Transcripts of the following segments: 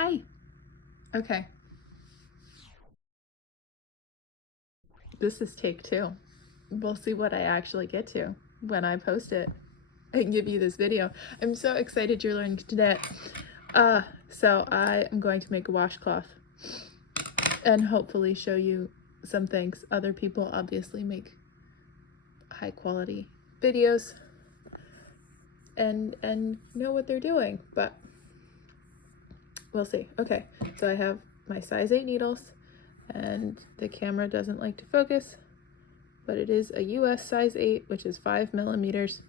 Hi. Okay. This is take 2. We'll see what I actually get to when I post it and give you this video. I'm so excited you're learning today. So I am going to make a washcloth and hopefully show you some things. Other people obviously make high quality videos and know what they're doing, but we'll see. Okay, so I have my size 8 needles, and the camera doesn't like to focus, but it is a US size 8, which is 5 millimeters.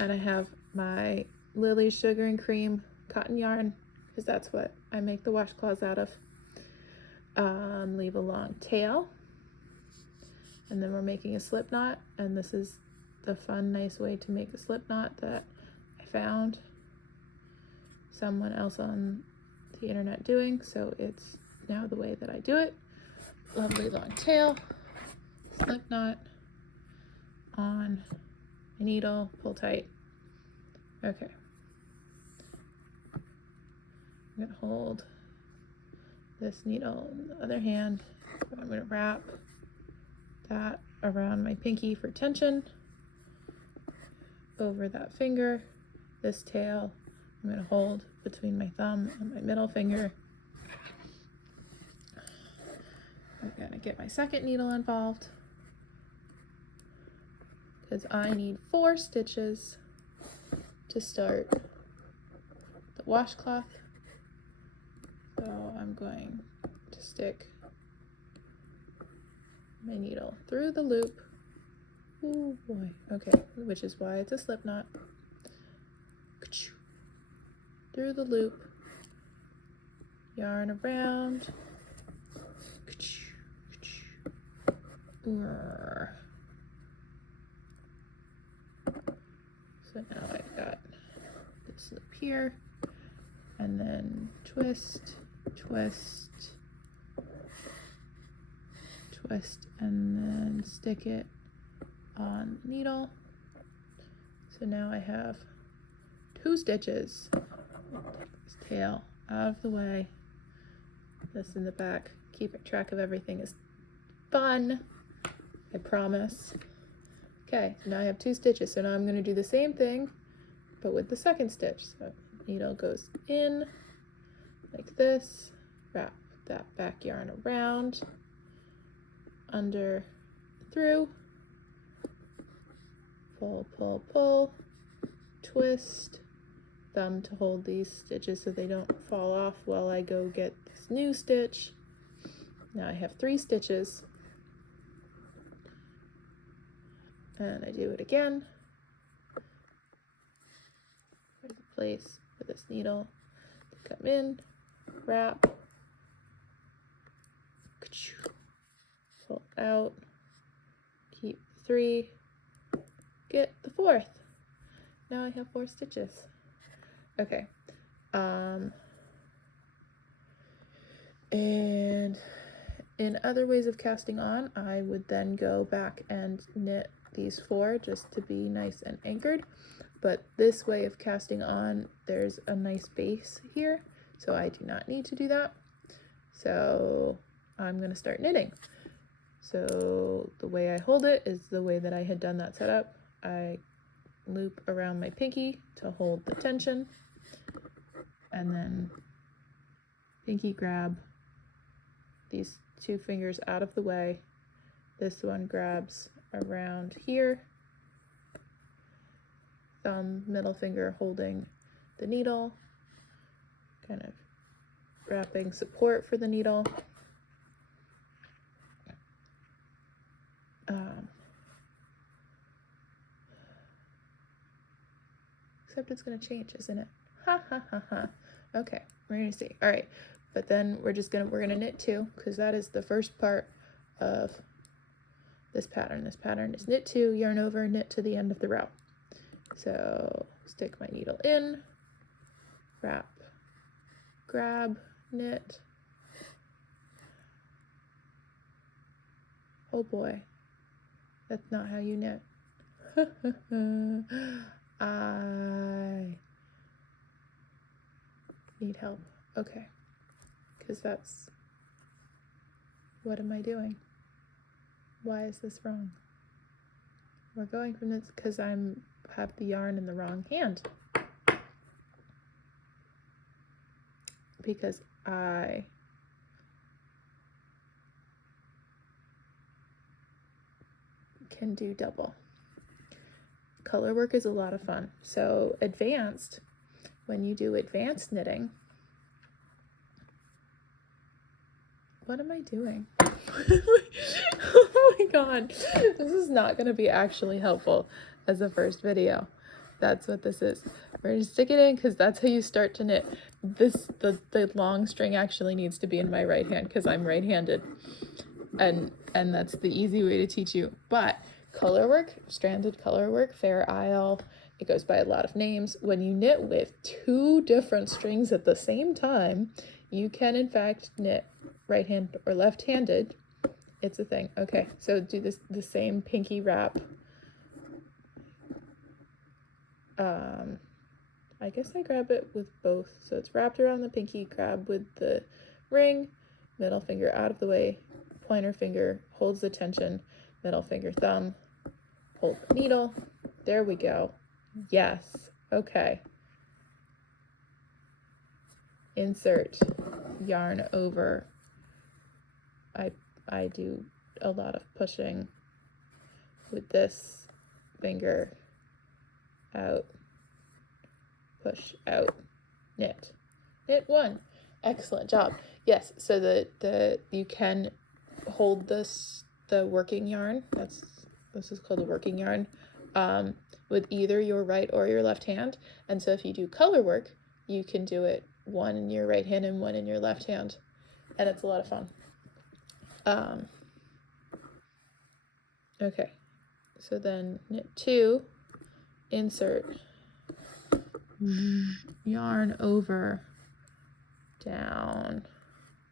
And I have my Lily Sugar and Cream cotton yarn, because that's what I make the washcloths out of. Leave a long tail, and then we're making a slip knot, and this is the fun, nice way to make a slip knot that I found someone else on the internet doing, so it's now the way that I do it. Lovely long tail, slip knot on a needle, pull tight. Okay, I'm gonna hold this needle in the other hand. I'm gonna wrap that around my pinky for tension, over that finger. This tail I'm gonna hold between my thumb and my middle finger. I'm gonna get my second needle involved because I need 4 stitches to start the washcloth. So I'm going to stick my needle through the loop. Oh boy, okay, which is why it's a slip knot. Through the loop, yarn around. So now I've got this loop here, and then twist, twist, twist, and then stick it on the needle. So now I have 2 stitches. This tail out of the way. This in the back. Keeping track of everything is fun, I promise. Okay, so now I have 2 stitches. So now I'm going to do the same thing, but with the second stitch. So needle goes in like this. Wrap that back yarn around, under, through. Pull, pull, pull. Twist. Thumb to hold these stitches so they don't fall off while I go get this new stitch. Now I have 3 stitches, and I do it again. There's a place for this needle to come in, wrap, pull it out, keep 3, get the 4th. Now I have 4 stitches. Okay, and in other ways of casting on, I would then go back and knit these 4 just to be nice and anchored. But this way of casting on, there's a nice base here, so I do not need to do that. So I'm gonna start knitting. So the way I hold it is the way that I had done that setup. I loop around my pinky to hold the tension, and then pinky grab these 2 fingers out of the way. This one grabs around here, thumb, middle finger holding the needle, kind of wrapping support for the needle. Except it's going to change, isn't it? Ha ha ha ha. Okay, we're going to see. All right, but then we're going to knit 2, because that is the first part of this pattern. This pattern is knit 2, yarn over, knit to the end of the row. So stick my needle in, wrap, grab, knit. Oh boy, that's not how you knit. I need help. Okay, because that's, what am I doing? Why is this wrong? We're going from this because have the yarn in the wrong hand. Because I can do double. Color work is a lot of fun. So advanced, when you do advanced knitting, what am I doing? Oh my god, this is not going to be actually helpful as a first video. That's what this is. We're going to stick it in because that's how you start to knit. The long string actually needs to be in my right hand because I'm right-handed, and that's the easy way to teach you. But color work, stranded color work, Fair Isle, it goes by a lot of names. When you knit with 2 different strings at the same time, you can in fact knit right-handed or left-handed. It's a thing. Okay, so do the same pinky wrap. I guess I grab it with both. So it's wrapped around the pinky, grab with the ring, middle finger out of the way, pointer finger holds the tension, middle finger, thumb, hold the needle. There we go. Yes. Okay. Insert, yarn over. I do a lot of pushing with this finger, out, push, out, knit. Knit 1. Excellent job. Yes, so the you can hold the working yarn. This is called the working yarn, with either your right or your left hand. And so if you do color work, you can do it 1 in your right hand and 1 in your left hand, and it's a lot of fun. Okay, so then knit 2, insert, yarn over, down,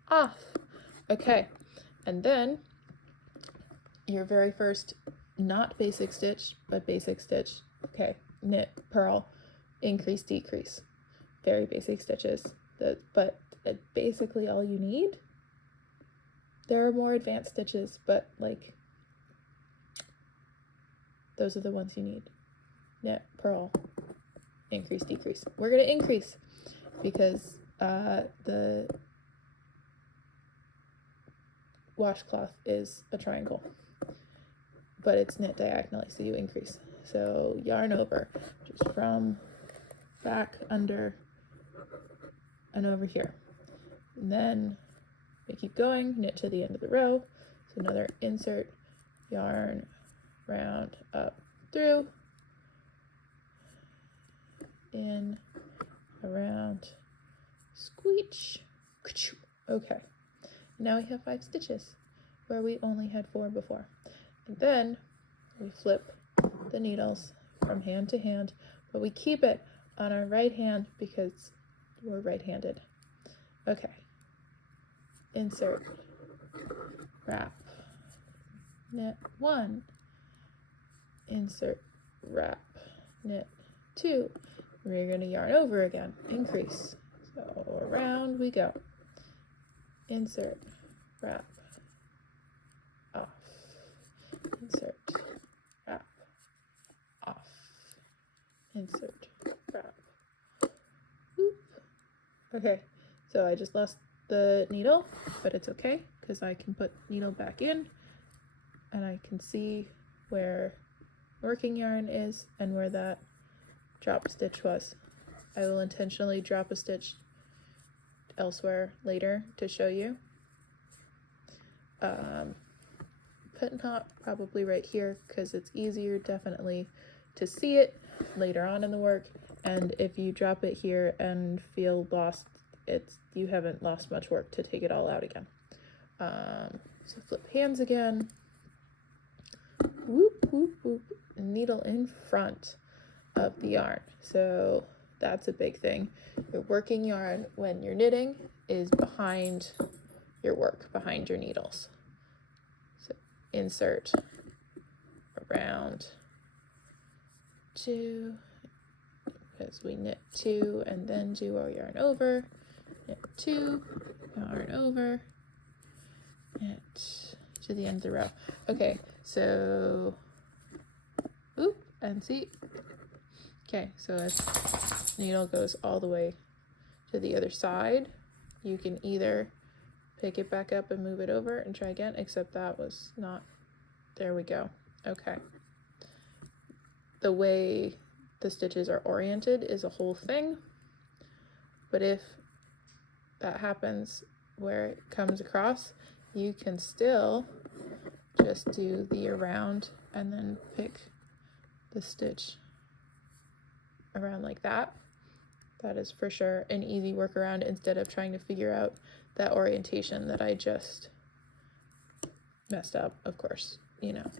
off. Okay, and then your very first, not basic stitch, but basic stitch. Okay, knit, purl, increase, decrease. Very basic stitches, but basically all you need. There are more advanced stitches, but like, those are the ones you need. Knit, purl, increase, decrease. We're going to increase because the washcloth is a triangle, but it's knit diagonally, so you increase. So yarn over, just from back, under, and over here. And then we keep going, knit to the end of the row. So another insert, yarn, round, up, through, in, around, squeech. Okay, now we have 5 stitches where we only had 4 before. And then we flip the needles from hand to hand, but we keep it on our right hand because we're right-handed. Okay, insert, wrap, knit 1, insert, wrap, knit 2. We're going to yarn over again, increase. So around we go. Insert, wrap, off, insert, wrap, off, insert, wrap, whoop. Okay, so I just lost the needle, but it's okay because I can put needle back in and I can see where working yarn is and where that drop stitch was. I will intentionally drop a stitch elsewhere later to show you. Put knot probably right here because it's easier definitely to see it later on in the work, and if you drop it here and feel lost, you haven't lost much work to take it all out again. So flip hands again, whoop whoop whoop, needle in front of the yarn. So that's a big thing. Your working yarn when you're knitting is behind your work, behind your needles. So insert, around, 2, because we knit 2 and then do our yarn over, knit 2, yarn over, knit to the end of the row. Okay, so oop, and see. Okay, so if needle goes all the way to the other side, you can either pick it back up and move it over and try again, except that was not, there we go. Okay. The way the stitches are oriented is a whole thing, but if that happens where it comes across, you can still just do the around and then pick the stitch around like that. That is for sure an easy workaround instead of trying to figure out that orientation that I just messed up, of course, you know,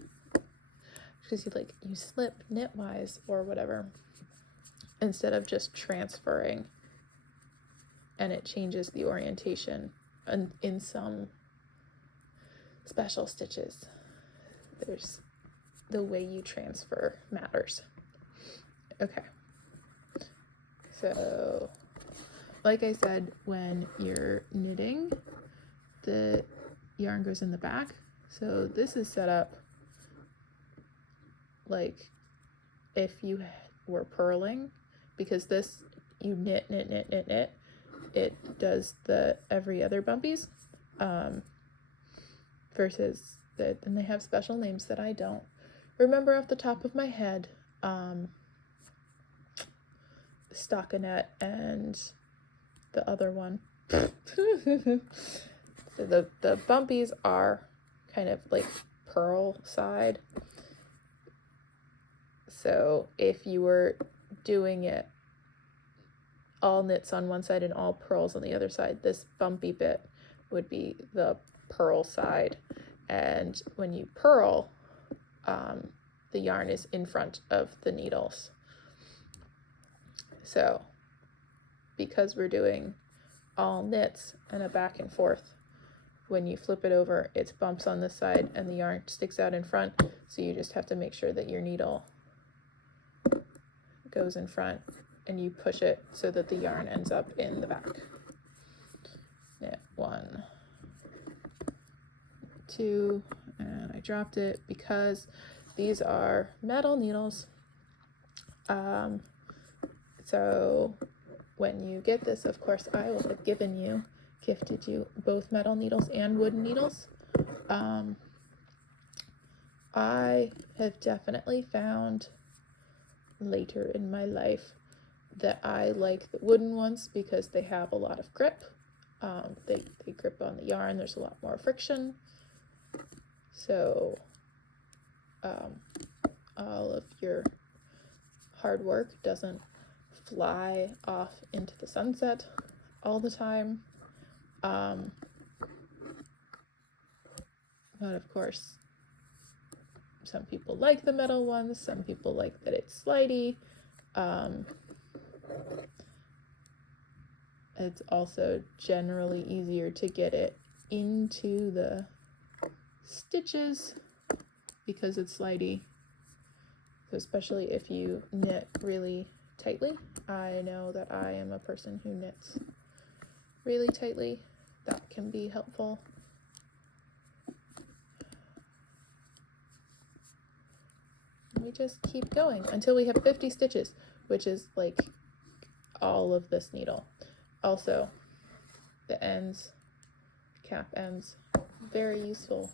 because you slip knitwise or whatever, instead of just transferring and it changes the orientation in some special stitches. There's the way you transfer matters. Okay. So, like I said, when you're knitting, the yarn goes in the back. So this is set up like if you were purling, because this, you knit, knit, knit, knit, knit. It does the every other bumpies, versus and they have special names that I don't remember off the top of my head. Stockinette and the other one. So the bumpies are kind of like purl side. So if you were doing it all knits on one side and all purls on the other side, this bumpy bit would be the purl side. And when you purl, the yarn is in front of the needles. So because we're doing all knits and a back and forth, when you flip it over, it's bumps on this side and the yarn sticks out in front. So you just have to make sure that your needle goes in front and you push it so that the yarn ends up in the back. Knit 1, 2, and I dropped it because these are metal needles. So when you get this, of course, I will have gifted you both metal needles and wooden needles. I have definitely found later in my life that I like the wooden ones because they have a lot of grip. They grip on the yarn. There's a lot more friction. So all of your hard work doesn't fly off into the sunset all the time. But of course, some people like the metal ones, some people like that it's slidey. It's also generally easier to get it into the stitches because it's slidey. So especially if you knit really tightly. I know that I am a person who knits really tightly. That can be helpful. We just keep going until we have 50 stitches, which is like all of this needle. Also, the ends, cap ends, very useful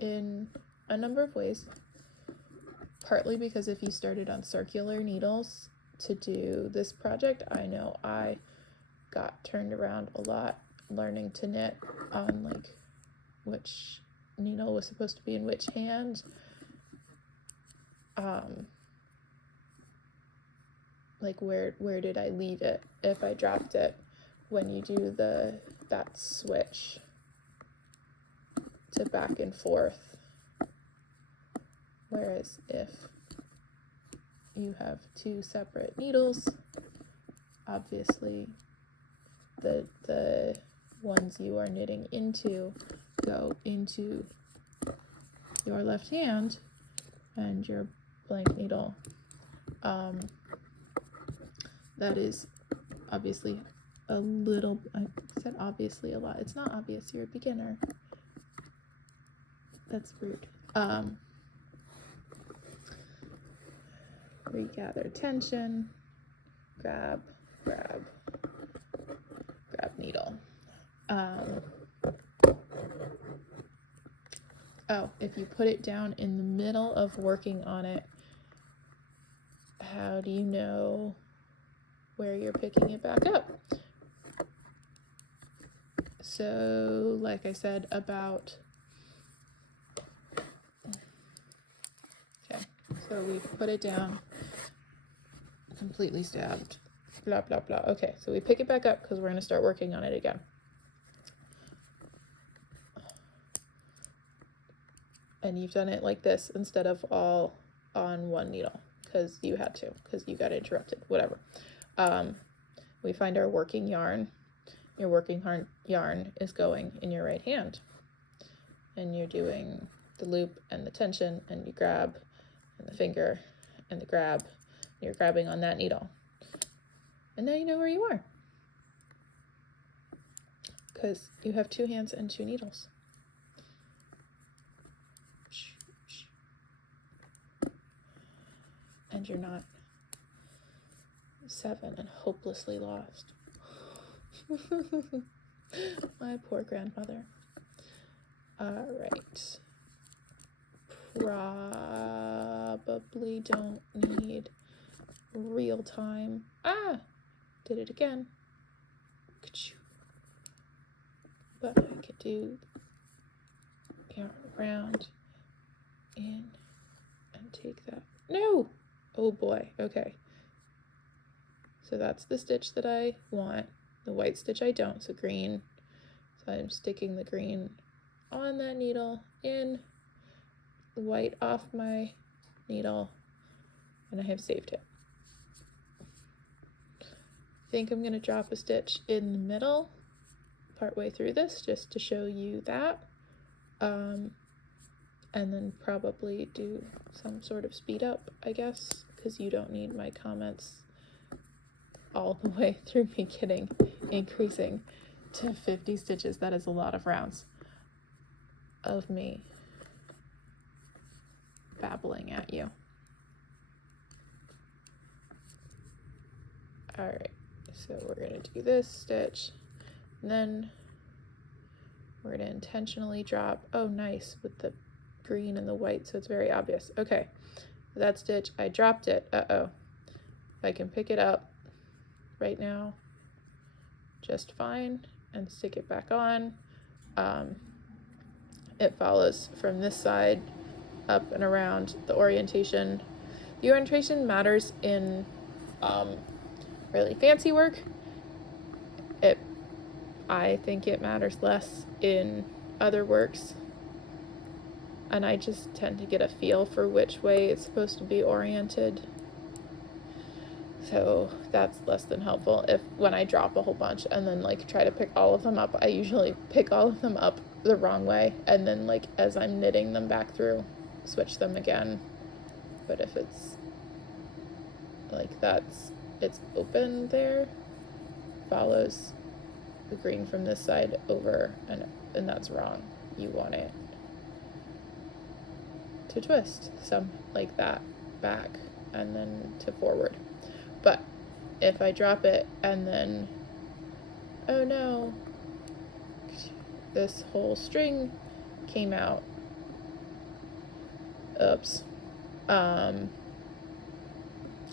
in a number of ways. Partly because if you started on circular needles to do this project, I know I got turned around a lot learning to knit on like which needle was supposed to be in which hand. Like where did I leave it if I dropped it when you do that switch to back and forth. Whereas if you have two separate needles, obviously the ones you are knitting into go into your left hand that is obviously a little, I said obviously a lot. It's not obvious, you're a beginner. That's rude. Regather tension, grab needle. Oh, if you put it down in the middle of working on it, how do you know where you're picking it back up? So, like I said about, okay, so we put it down, completely stabbed, blah, blah, blah. Okay, so we pick it back up because we're going to start working on it again. And you've done it like this instead of all on one needle because you had to, because you got interrupted, whatever. We find our working yarn. Your working yarn is going in your right hand. And you're doing the loop and the tension, and you grab, and the finger, and the grab. And you're grabbing on that needle. And now you know where you are. Because you have 2 hands and 2 needles. And you're not 7 and hopelessly lost. My poor grandmother. All right. Probably don't need real time. Ah, did it again. But I could do yarn around in and take that. No! Oh boy, okay. So that's the stitch that I want. The white stitch I don't, so green. So I'm sticking the green on that needle, in, the white off my needle, and I have saved it. I think I'm going to drop a stitch in the middle, partway through this, just to show you that. And then probably do some sort of speed up, I guess, because you don't need my comments all the way through me increasing to 50 stitches. That is a lot of rounds of me babbling at you. All right, so we're gonna do this stitch, and then we're gonna intentionally drop, oh nice, with the green and the white, so it's very obvious. Okay, that stitch, I dropped it, uh-oh. I can pick it up right now just fine and stick it back on. It follows from this side up and around. The orientation matters in really fancy work. I think it matters less in other works, and I just tend to get a feel for which way it's supposed to be oriented. So that's less than helpful. When I drop a whole bunch and then like try to pick all of them up, I usually pick all of them up the wrong way, and then like as I'm knitting them back through, switch them again. But if it's like it's open there, follows the green from this side over, and that's wrong. You want it to twist some like that back and then to forward. But if I drop it and then, oh no, this whole string came out, oops,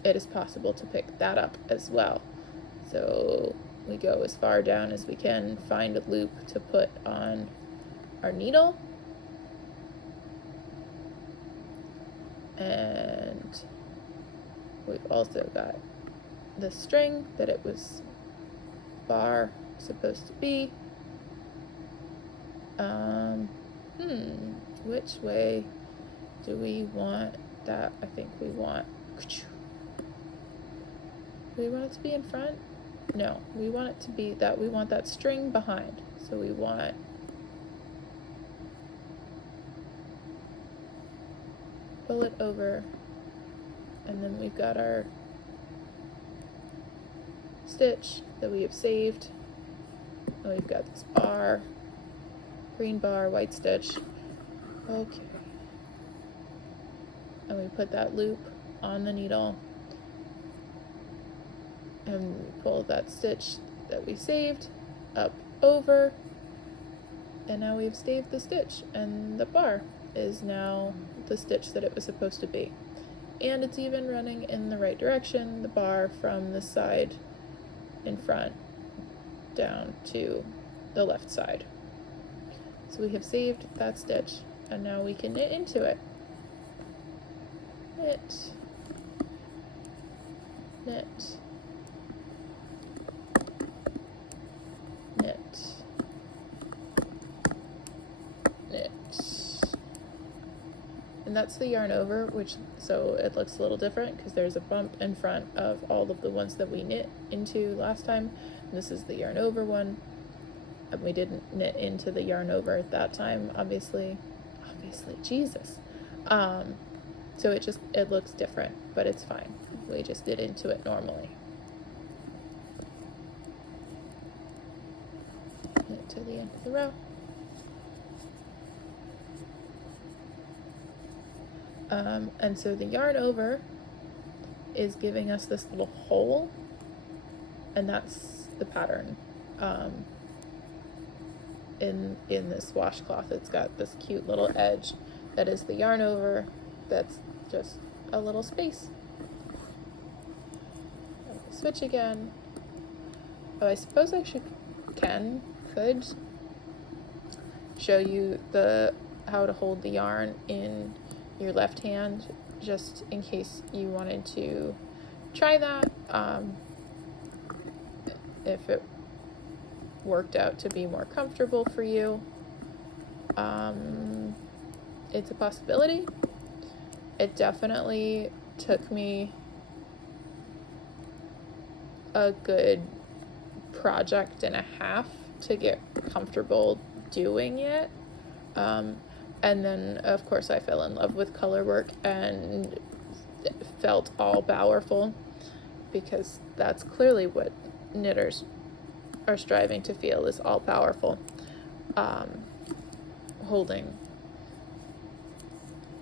it is possible to pick that up as well. So we go as far down as we can, find a loop to put on our needle, and we've also got the string that it was supposed to be. Which way do we want that? I think we want, do we want it to be in front? No, we want it to be that, we want that string behind. So we want pull it over, and then we've got our stitch that we have saved. And we've got this bar, green bar, white stitch. Okay. And we put that loop on the needle and we pull that stitch that we saved up over, and now we've saved the stitch, and the bar is now the stitch that it was supposed to be. And it's even running in the right direction, the bar from the side in front down to the left side. So we have saved that stitch, and now we can knit into it. Knit, knit, knit, knit. And that's the yarn over, which, so it looks a little different because there's a bump in front of all of the ones that we knit into last time. And this is the yarn over one. And we didn't knit into the yarn over at that time, obviously, Jesus. So it looks different, but it's fine. We just knit into it normally. Knit to the end of the row. And so the yarn over is giving us this little hole, and that's the pattern. In this washcloth, it's got this cute little edge that is the yarn over. That's just a little space. Switch again. Oh, I suppose I could show you how to hold the yarn in your left hand, just in case you wanted to try that. If it worked out to be more comfortable for you, it's a possibility. It definitely took me a good project and a half to get comfortable doing it. And then, of course, I fell in love with color work and felt all powerful, because that's clearly what knitters are striving to feel, is all powerful. Holding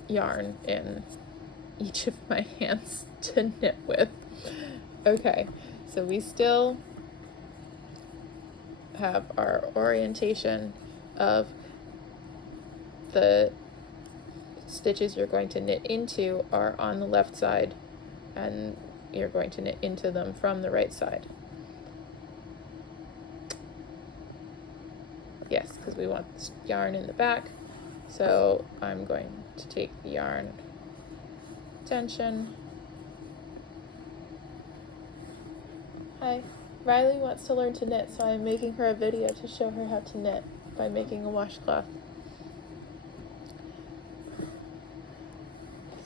yarn in each of my hands to knit with. Okay, so we still have our orientation of the stitches you're going to knit into are on the left side, and you're going to knit into them from the right side. Yes, because we want this yarn in the back. So I'm going to take the yarn tension. Hi, Riley wants to learn to knit, so I'm making her a video to show her how to knit by making a washcloth.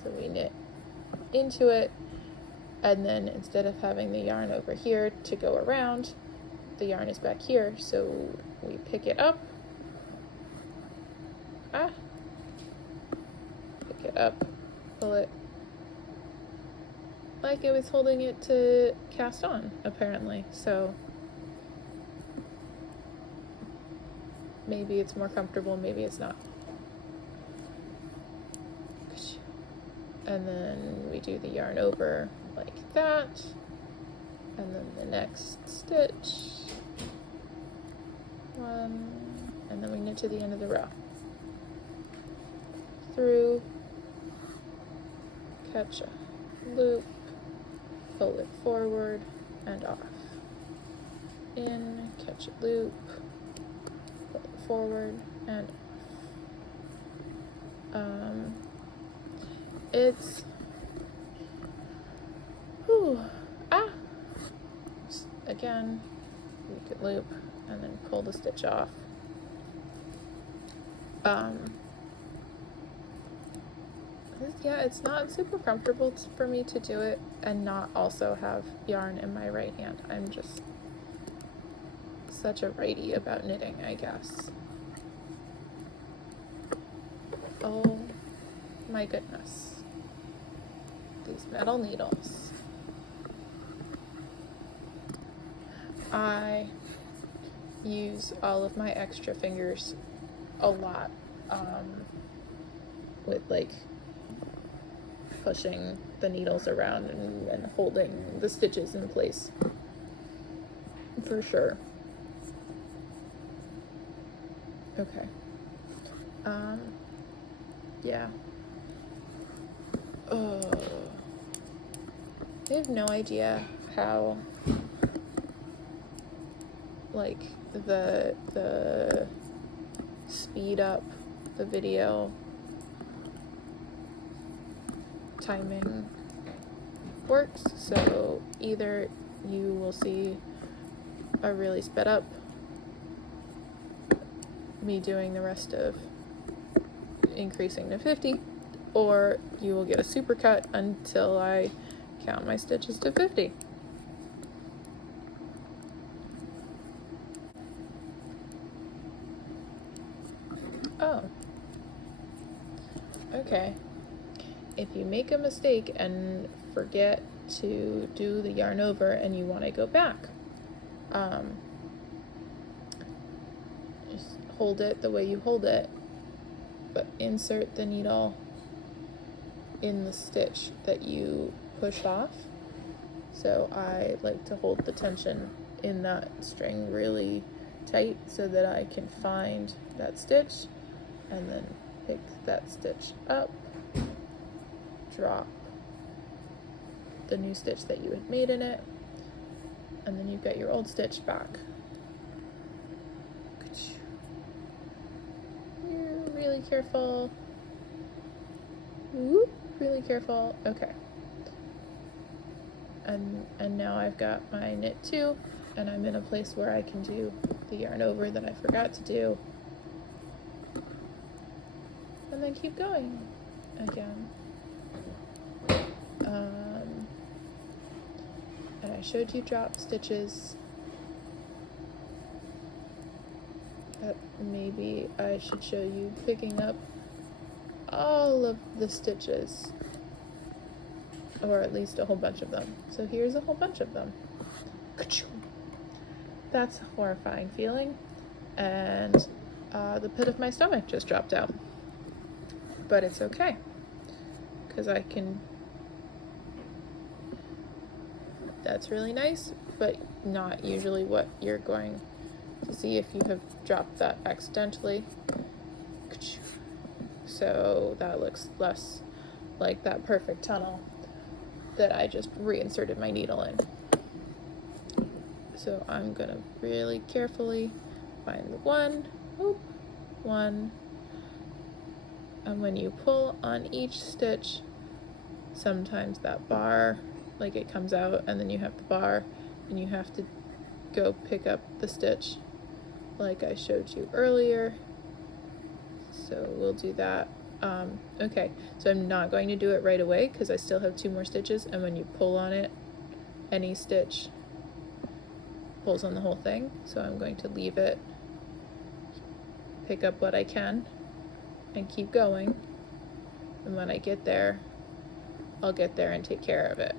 So we knit into it, and then instead of having the yarn over here to go around, the yarn is back here, so we pick it up. Pick it up, pull it, like I was holding it to cast on, apparently. So maybe it's more comfortable, maybe it's not. And then we do the yarn over like that, and then the next stitch, one, and then we knit to the end of the row. Through, catch a loop, pull it forward and off. In, catch a loop, pull it forward and off. It's, again, we could loop and then pull the stitch off. Yeah, it's not super comfortable for me to do it and not also have yarn in my right hand. I'm just such a righty about knitting, I guess. Oh my goodness. These metal needles. I use all of my extra fingers a lot with like pushing the needles around and holding the stitches in place, for sure. Okay. Yeah. I have no idea how, like, the speed up the video timing works, so either you will see a really sped up me doing the rest of increasing to 50, or you will get a super cut until I count my stitches to 50. Oh, okay. If you make a mistake and forget to do the yarn over and you want to go back, just hold it the way you hold it, but insert the needle in the stitch that you pushed off. So I like to hold the tension in that string really tight so that I can find that stitch and then pick that stitch up, drop the new stitch that you had made in it, and then you've got your old stitch back. You're really careful. Whoop, really careful. Okay. And now I've got my knit 2, and I'm in a place where I can do the yarn over that I forgot to do, and then keep going again. And I showed you drop stitches, but maybe I should show you picking up all of the stitches, or at least a whole bunch of them. So here's a whole bunch of them. That's a horrifying feeling, and the pit of my stomach just dropped out. But it's okay, because I can. That's really nice, but not usually what you're going to see if you have dropped that accidentally. So that looks less like that perfect tunnel that I just reinserted my needle in. So I'm gonna really carefully find the one, and when you pull on each stitch, sometimes that bar, like it comes out and then you have the bar and you have to go pick up the stitch like I showed you earlier. So we'll do that. Okay, so I'm not going to do it right away because I still have 2 more stitches, and when you pull on it, any stitch pulls on the whole thing. So I'm going to leave it, pick up what I can, and keep going. And when I get there, I'll get there and take care of it.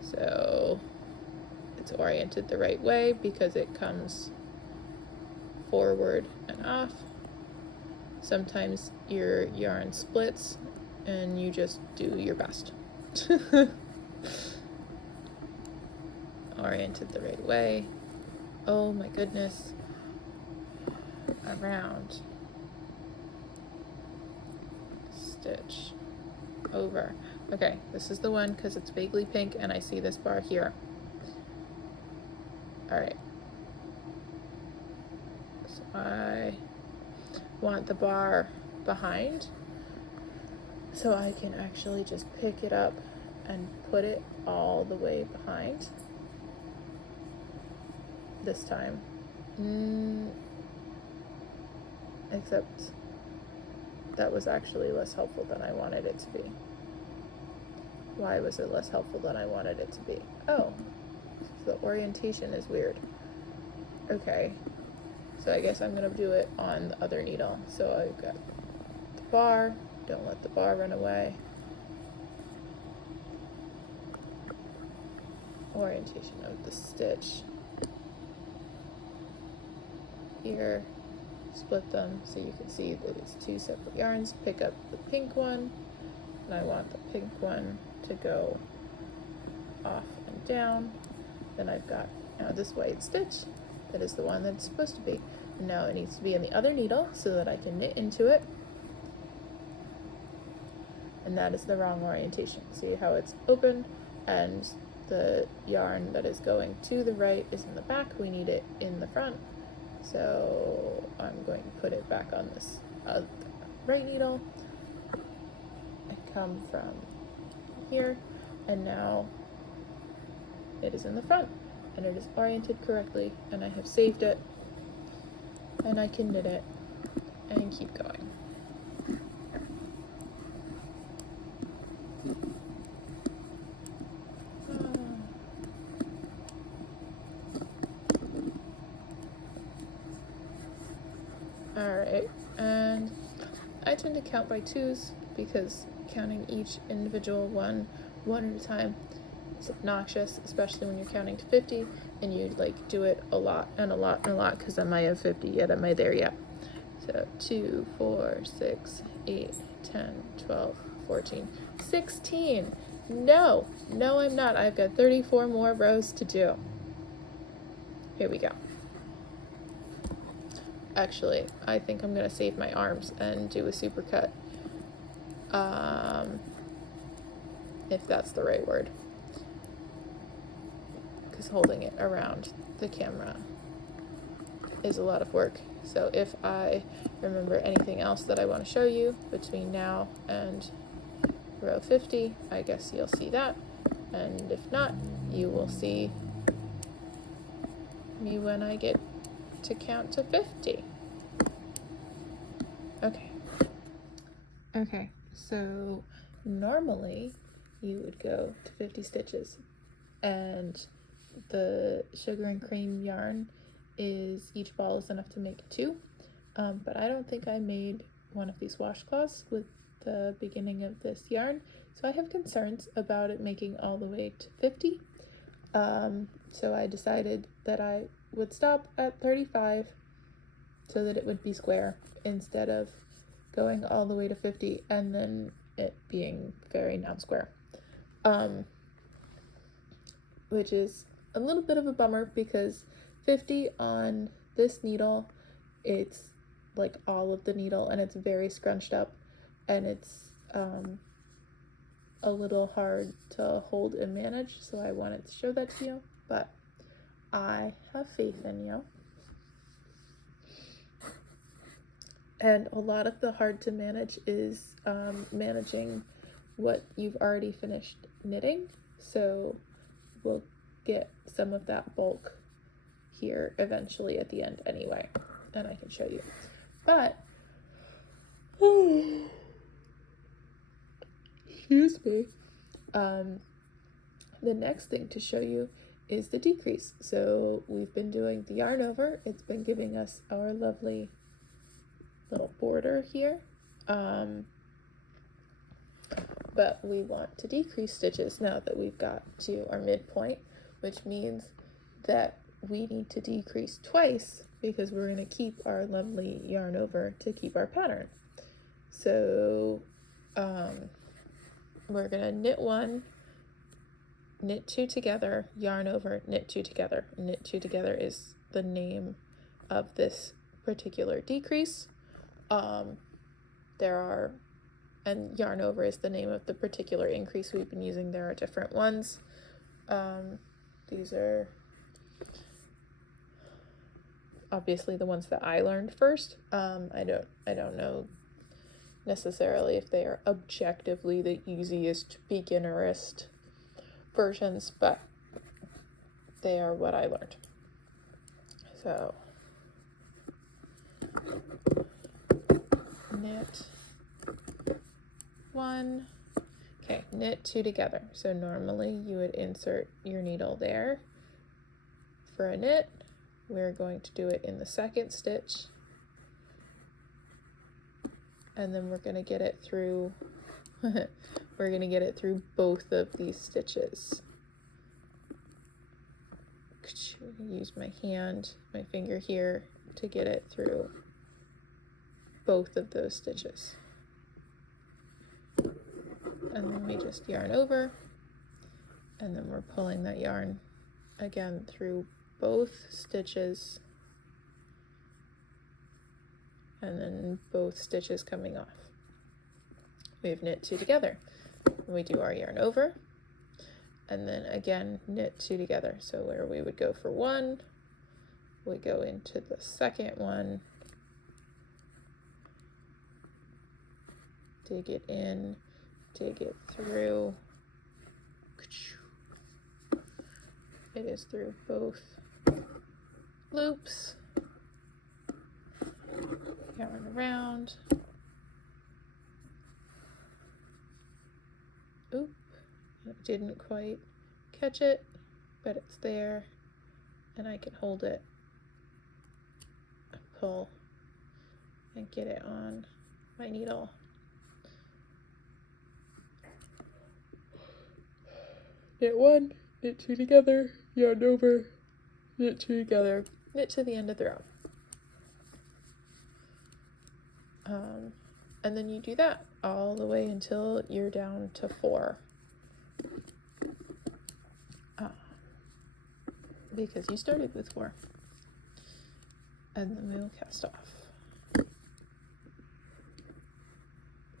So it's oriented the right way because it comes forward and off. Sometimes your yarn splits and you just do your best. Oriented the right way. Oh my goodness. Around. Stitch. Over. Okay, this is the one because it's vaguely pink and I see this bar here. Alright. So I want the bar behind so I can actually just pick it up and put it all the way behind this time. Except that was actually less helpful than I wanted it to be. Why was it less helpful than I wanted it to be? Oh, the orientation is weird. Okay, so I guess I'm gonna do it on the other needle. So I've got the bar, don't let the bar run away. Orientation of the stitch. here, split them so you can see that it's two separate yarns. Pick up the pink one, and I want the pink one to go off and down. Then I've got now this white stitch that is the one that's supposed to be. And now it needs to be in the other needle so that I can knit into it. And that is the wrong orientation. See how it's open and the yarn that is going to the right is in the back. We need it in the front. So I'm going to put it back on this right needle and come from here, and now it is in the front and it is oriented correctly, and I have saved it, and I can knit it and keep going. Alright, and I tend to count by twos because counting each individual one at a time is obnoxious, especially when you're counting to 50 and you like do it a lot and a lot and a lot, because am I at 50 yet? Am I there yet? So 2, 4, 6, 8, 10, 12, 14, 16. No, I'm not. I've got 34 more rows to do. Here we go. Actually, I think I'm gonna save my arms and do a super cut. If that's the right word. Because holding it around the camera is a lot of work. So if I remember anything else that I want to show you between now and row 50, I guess you'll see that. And if not, you will see me when I get to count to 50. Okay, so normally you would go to 50 stitches, and the sugar and cream yarn is, each ball is enough to make 2, but I don't think I made one of these washcloths with the beginning of this yarn, so I have concerns about it making all the way to 50. So I decided that I would stop at 35 so that it would be square instead of going all the way to 50 and then it being very non-square, which is a little bit of a bummer because 50 on this needle, it's like all of the needle and it's very scrunched up and it's a little hard to hold and manage, so I wanted to show that to you, but I have faith in you. And a lot of the hard to manage is managing what you've already finished knitting. So we'll get some of that bulk here eventually at the end anyway, and I can show you. But, excuse me, the next thing to show you is the decrease. So we've been doing the yarn over. It's been giving us our lovely little border here, but we want to decrease stitches now that we've got to our midpoint, which means that we need to decrease twice because we're going to keep our lovely yarn over to keep our pattern. So we're going to knit 1, knit 2 together, yarn over, knit 2 together. Knit 2 together is the name of this particular decrease. And yarn over is the name of the particular increase we've been using. There are different ones. These are obviously the ones that I learned first. I don't know necessarily if they are objectively the easiest, beginnerist versions, but they are what I learned. So knit 1, okay, knit 2 together. So normally you would insert your needle there for a knit. We're going to do it in the second stitch, and then we're going to get it through we're going to get it through both of these stitches. Use my hand, my finger here to get it through both of those stitches. And then we just yarn over, and then we're pulling that yarn again through both stitches, and then both stitches coming off. We've knit 2 together. We do our yarn over, and then again knit 2 together. So where we would go for 1, we go into the second one, dig it in, dig it through. It is through both loops, yarn around. Oop, it didn't quite catch it, but it's there, and I can hold it, pull, and get it on my needle. Knit 1, knit 2 together, yarn over, knit 2 together, knit to the end of the row. And then you do that all the way until you're down to 4. Because you started with 4. And then we will cast off.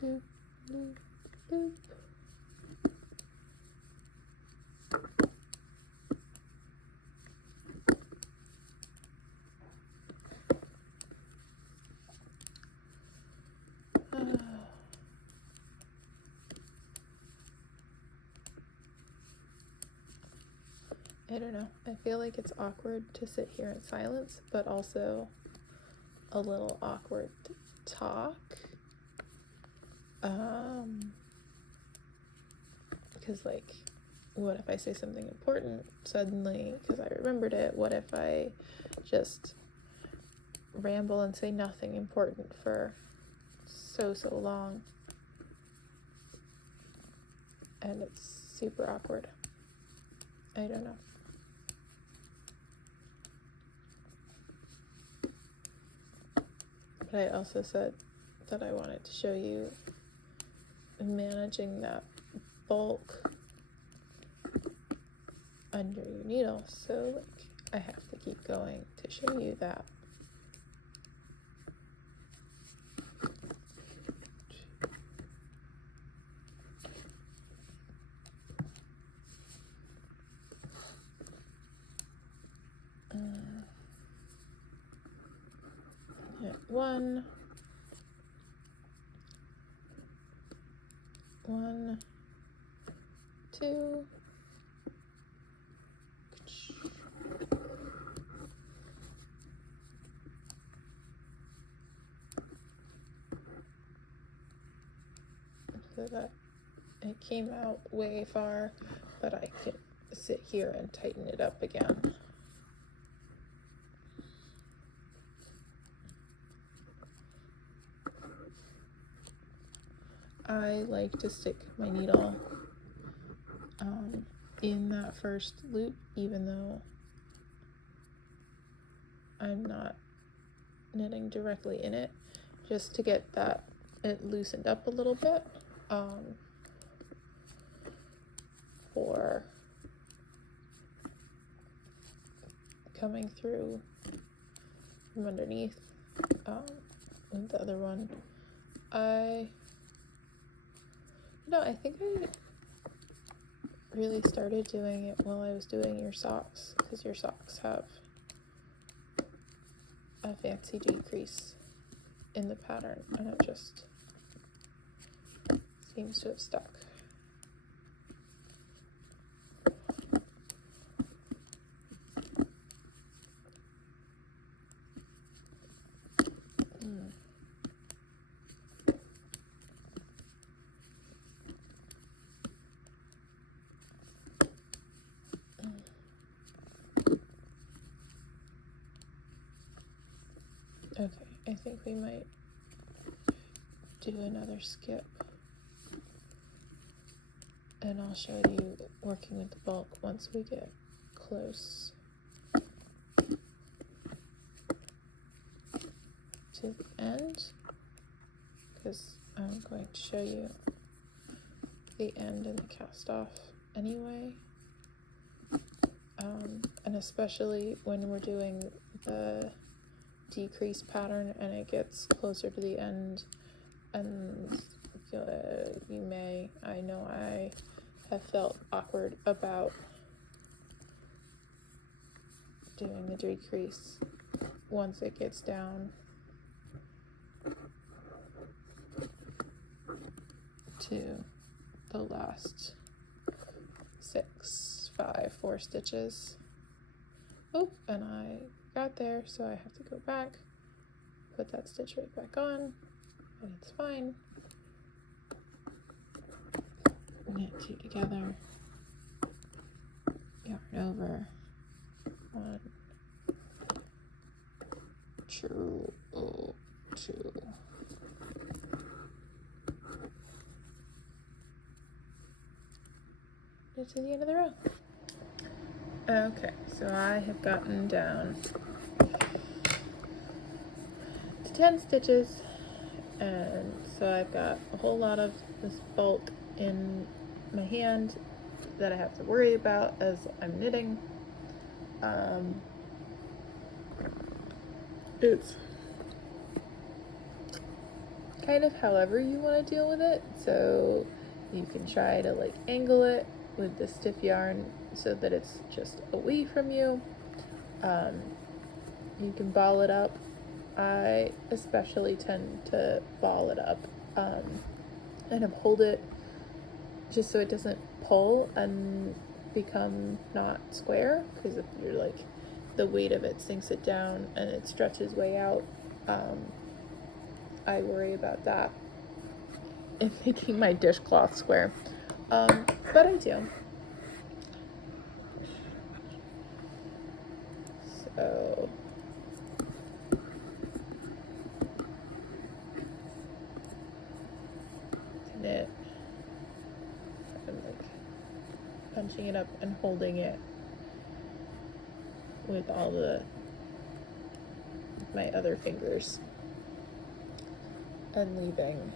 Doop, doop, doop. I don't know. I feel like it's awkward to sit here in silence, but also a little awkward to talk. Because, like, what if I say something important suddenly because I remembered it? What if I just ramble and say nothing important for so long? And it's super awkward. I don't know. But I also said that I wanted to show you managing that bulk under your needle, so like I have to keep going to show you that. Knit 1, 1, 2, so that it came out way far, but I could sit here and tighten it up again. I like to stick my needle in that first loop, even though I'm not knitting directly in it, just to get that it loosened up a little bit for coming through from underneath. And the other one, I think I really started doing it while I was doing your socks, because your socks have a fancy decrease in the pattern, and it just seems to have stuck. Okay, I think we might do another skip, and I'll show you working with the bulk once we get close. to the end, because I'm going to show you the end and the cast off anyway. And especially when we're doing the decrease pattern and it gets closer to the end, and I know I have felt awkward about doing the decrease once it gets down to the last 4 stitches. Oh, and I got there, so I have to go back, put that stitch right back on, and it's fine. Knit 2 together, yarn over, 1, 2, 2. Knit to the end of the row. Okay, so I have gotten down to 10 stitches, and so I've got a whole lot of this bulk in my hand that I have to worry about as I'm knitting. It's kind of however you want to deal with it, so you can try to like angle it with the stiff yarn so that it's just away from you. You can ball it up. I especially tend to ball it up and hold it just so it doesn't pull and become not square, because if you're like, the weight of it sinks it down and it stretches way out, I worry about that in making my dishcloth square, but I do. So knit, I'm like punching it up and holding it with all my other fingers and leaving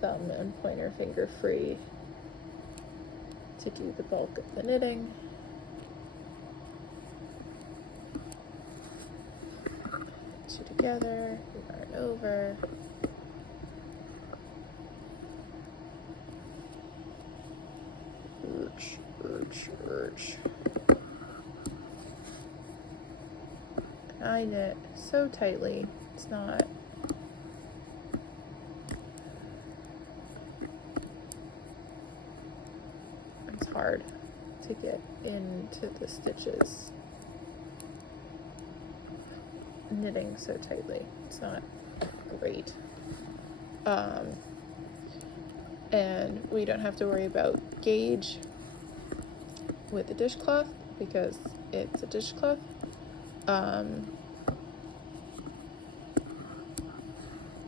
thumb and pointer finger free to do the bulk of the knitting. Two together, yarn over. Urge. I knit so tightly, it's not. It's hard to get into the stitches. Knitting so tightly, it's not great. And we don't have to worry about gauge with the dishcloth because it's a dishcloth.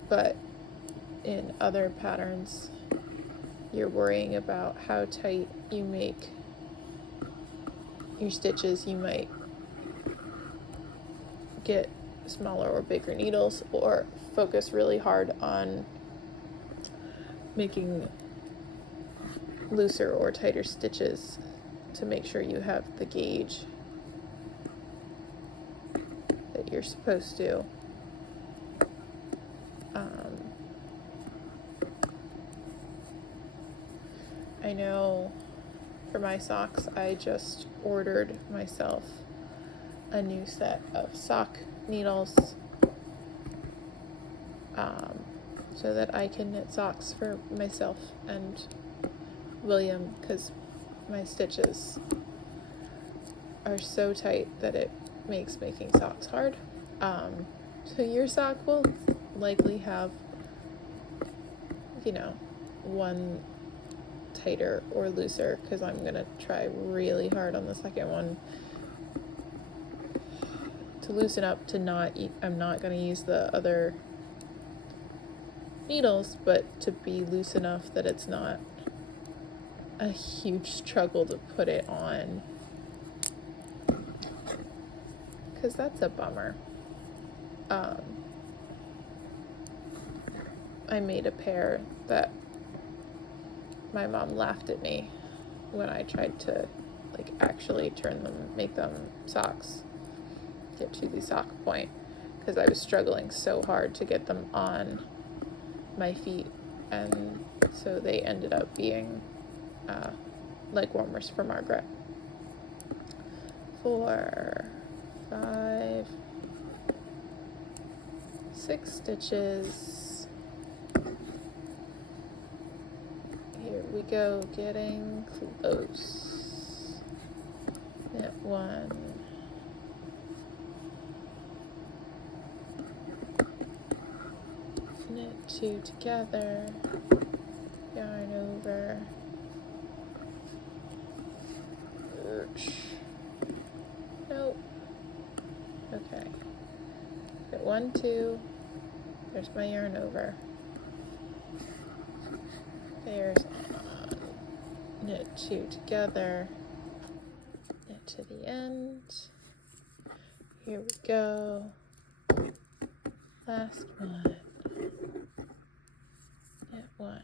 But in other patterns, you're worrying about how tight you make your stitches. You might get smaller or bigger needles, or focus really hard on making looser or tighter stitches to make sure you have the gauge that you're supposed to. I know for my socks, I just ordered myself a new set of sock needles so that I can knit socks for myself and William, because my stitches are so tight that it makes making socks hard. So your sock will likely have, one tighter or looser, because I'm gonna try really hard on the second one to loosen up, to not I'm not gonna use the other needles, but to be loose enough that it's not a huge struggle to put it on, because that's a bummer. I made a pair that my mom laughed at me when I tried to like actually turn them, make them socks, get to the sock point, because I was struggling so hard to get them on my feet, and so they ended up being leg warmers for Margaret. 4, 5, 6 stitches. Here we go, getting close. Knit 1. Knit 2 together, yarn over. Nope. Okay. Get 1, 2. There's my yarn over. There's on. Knit 2 together. Knit to the end. Here we go. Last one. Knit 1.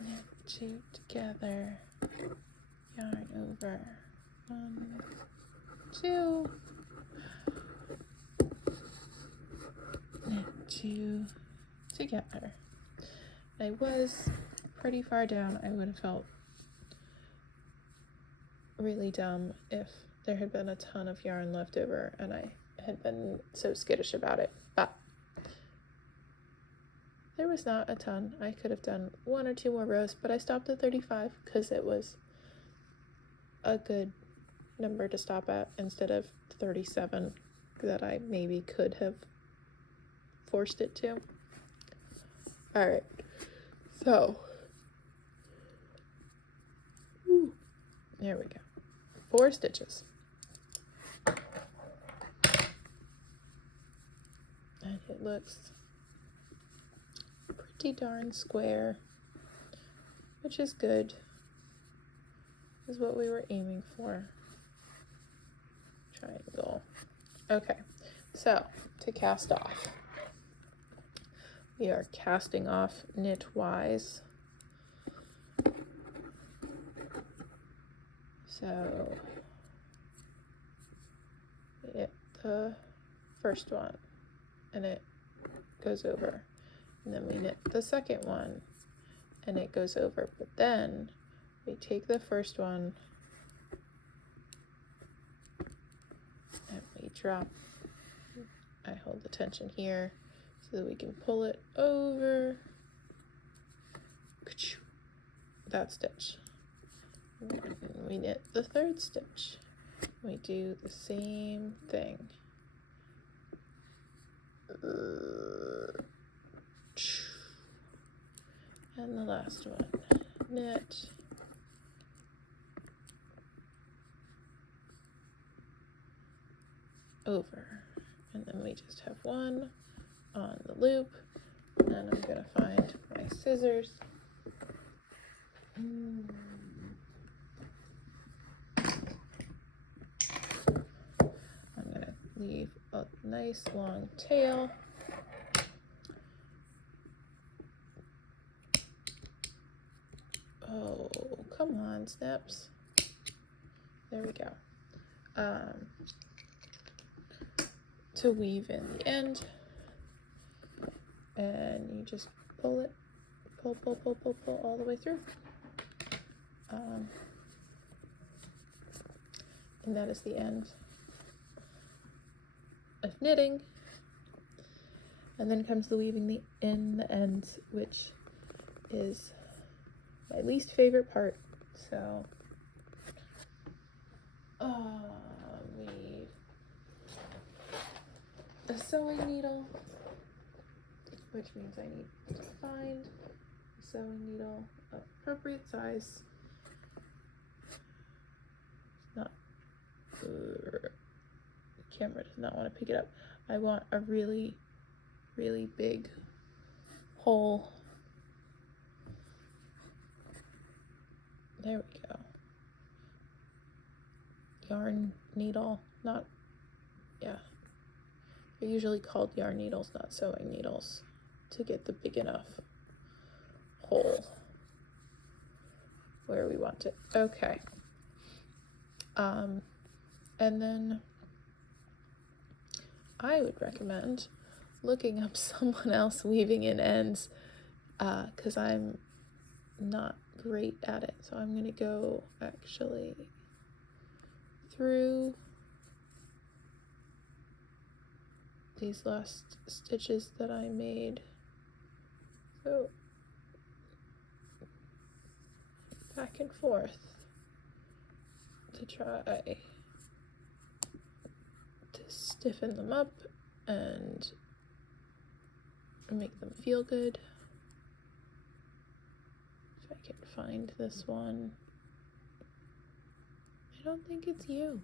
Knit 2 together. Yarn over. 1, 2. Knit 2 together. I was pretty far down. I would have felt really dumb if there had been a ton of yarn left over and I had been so skittish about it, but there was not a ton. I could have done 1 or 2 more rows, but I stopped at 35 because it was a good number to stop at instead of 37 that I maybe could have forced it to. All right, so there we go. 4 stitches. And it looks pretty darn square, which is good. Is what we were aiming for. Triangle. Okay, so to cast off, we are casting off knitwise. So we knit the first one and it goes over, and then we knit the second one and it goes over, but then we take the first one and we drop. I hold the tension here so that we can pull it over that stitch. And then we knit the third stitch. We do the same thing. And the last one, knit, over, and then we just have 1 on the loop, and I'm gonna find my scissors. I'm gonna leave a nice long tail. Oh, come on, snaps. There we go. To weave in the end, and you just pull it, pull all the way through. And that is the end of knitting. And then comes the weaving in the ends, which is my least favorite part. So weave a sewing needle, which means I need to find a sewing needle of appropriate size. Not, the camera does not want to pick it up. I want a really, really big hole. There we go. yarn needle, not, yeah, they're usually called yarn needles, not sewing needles, to get the big enough hole where we want it. Okay. And then I would recommend looking up someone else weaving in ends, because I'm not great at it. So I'm gonna go actually through these last stitches that I made. So back and forth to try to stiffen them up and make them feel good. If I can find this one. I don't think it's you.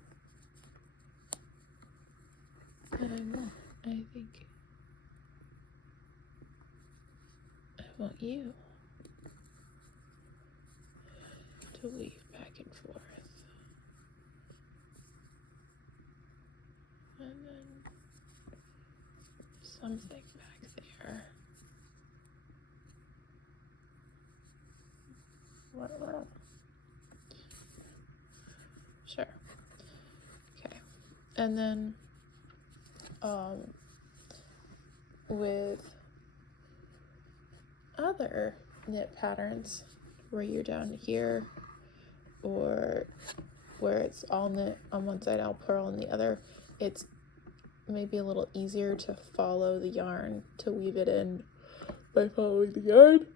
But I won't. I think I want you to weave back and forth. And then something back there. Well, sure. Okay. And then with other knit patterns where you're down here, or where it's all knit on one side, all purl on the other, it's maybe a little easier to follow the yarn, to weave it in by following the yarn.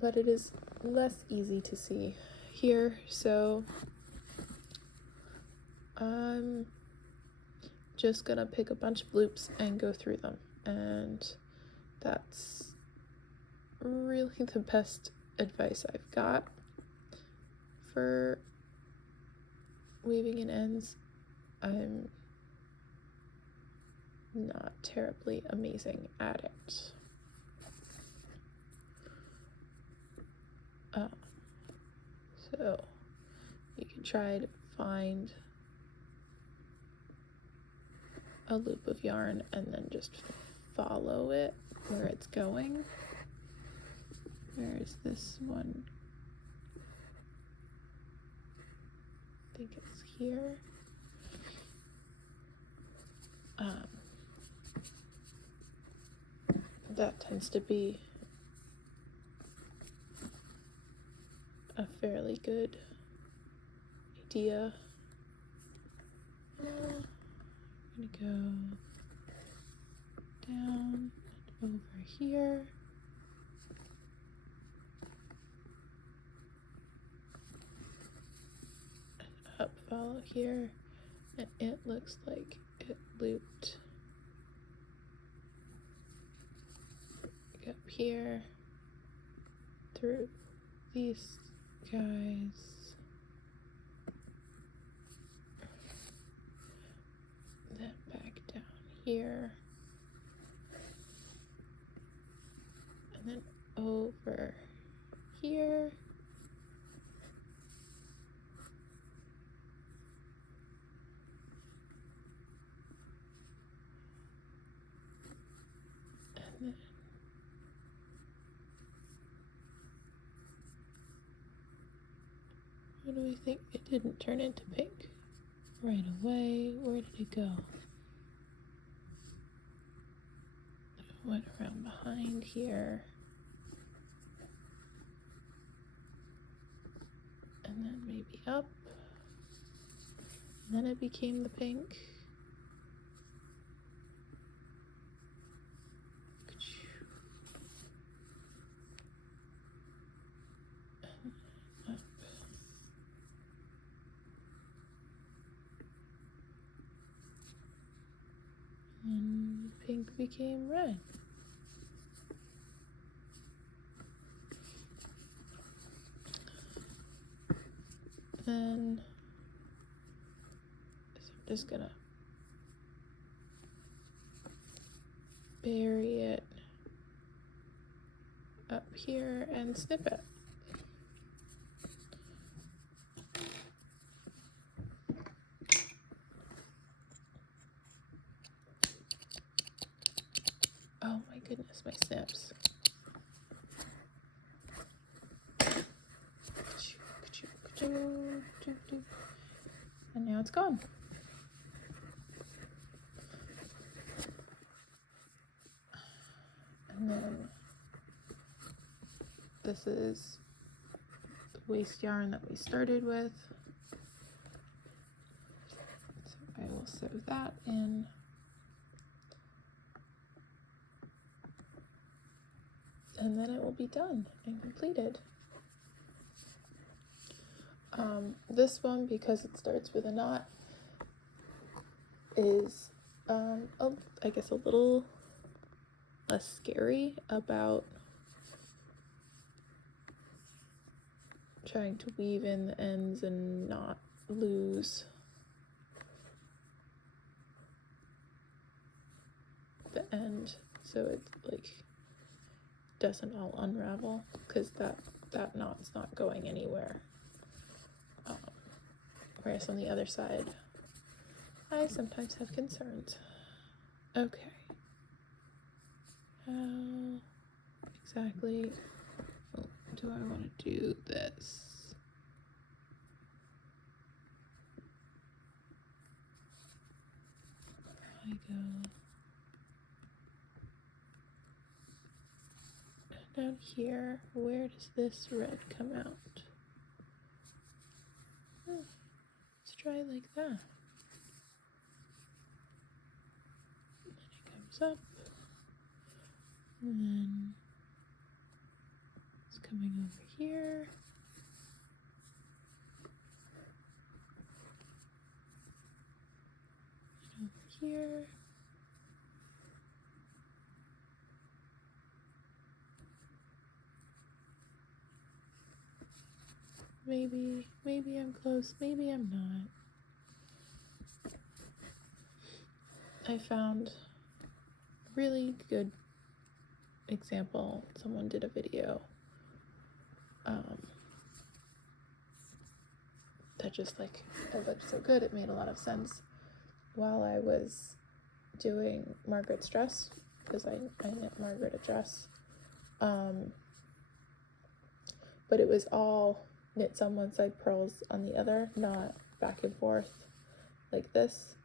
But it is less easy to see here, so I'm just gonna pick a bunch of loops and go through them, and that's really the best advice I've got for weaving in ends. I'm not terribly amazing at it. So you can try to find a loop of yarn and then just follow it where it's going. Where is this one? I think it's here. That tends to be a fairly good idea. I'm gonna go down and over here. And up, follow here. And it looks like it looped up here through these guys, then back down here, and then over here, and then what do we think? It didn't turn into pink right away. Where did it go? It went around behind here. And then maybe up. And then it became the pink. And pink became red. Then I'm just gonna bury it up here and snip it. And now it's gone. And then this is the waste yarn that we started with. So I will sew that in. And then it will be done and completed. This one, because it starts with a knot, is I guess a little less scary about trying to weave in the ends and not lose the end, so it like doesn't all unravel, because that knot's not going anywhere. Whereas on the other side, I sometimes have concerns. Okay. How exactly do I want to do this? I go down here. Where does this red come out? Let's try like that. And then it comes up. And then it's coming over here. And over here. Maybe I'm close, maybe I'm not. I found a really good example. Someone did a video that just like, it looked so good, it made a lot of sense while I was doing Margaret's dress, because I knit Margaret a dress. But it was all knits on one side, purls on the other, not back and forth like this.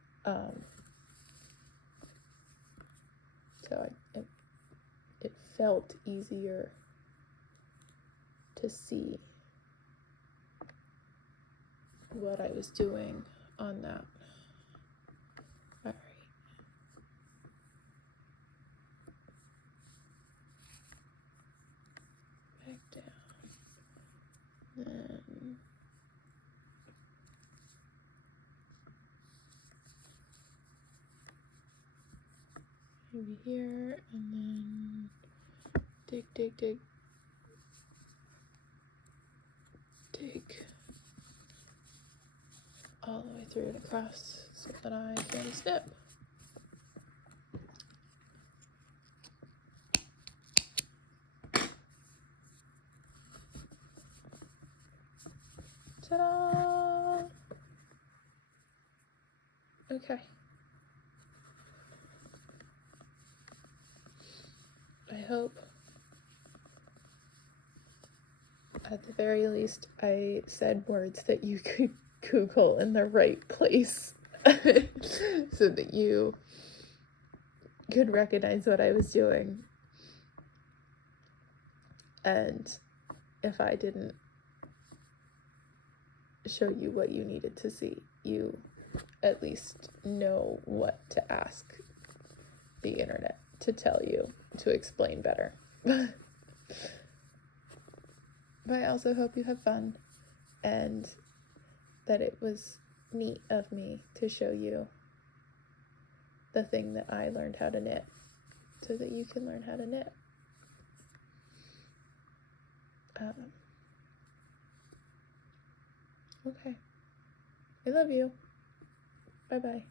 So it felt easier to see what I was doing on that. All right. Back down. Then maybe here, and then dig, dig, dig, dig all the way through and across so that I can snip. Ta-da! Okay. I hope at the very least I said words that you could Google in the right place so that you could recognize what I was doing. And if I didn't show you what you needed to see, you at least know what to ask the internet to tell you, to explain better. But I also hope you have fun, and that it was neat of me to show you the thing that I learned how to knit, so that you can learn how to knit. Okay. I love you. Bye-bye.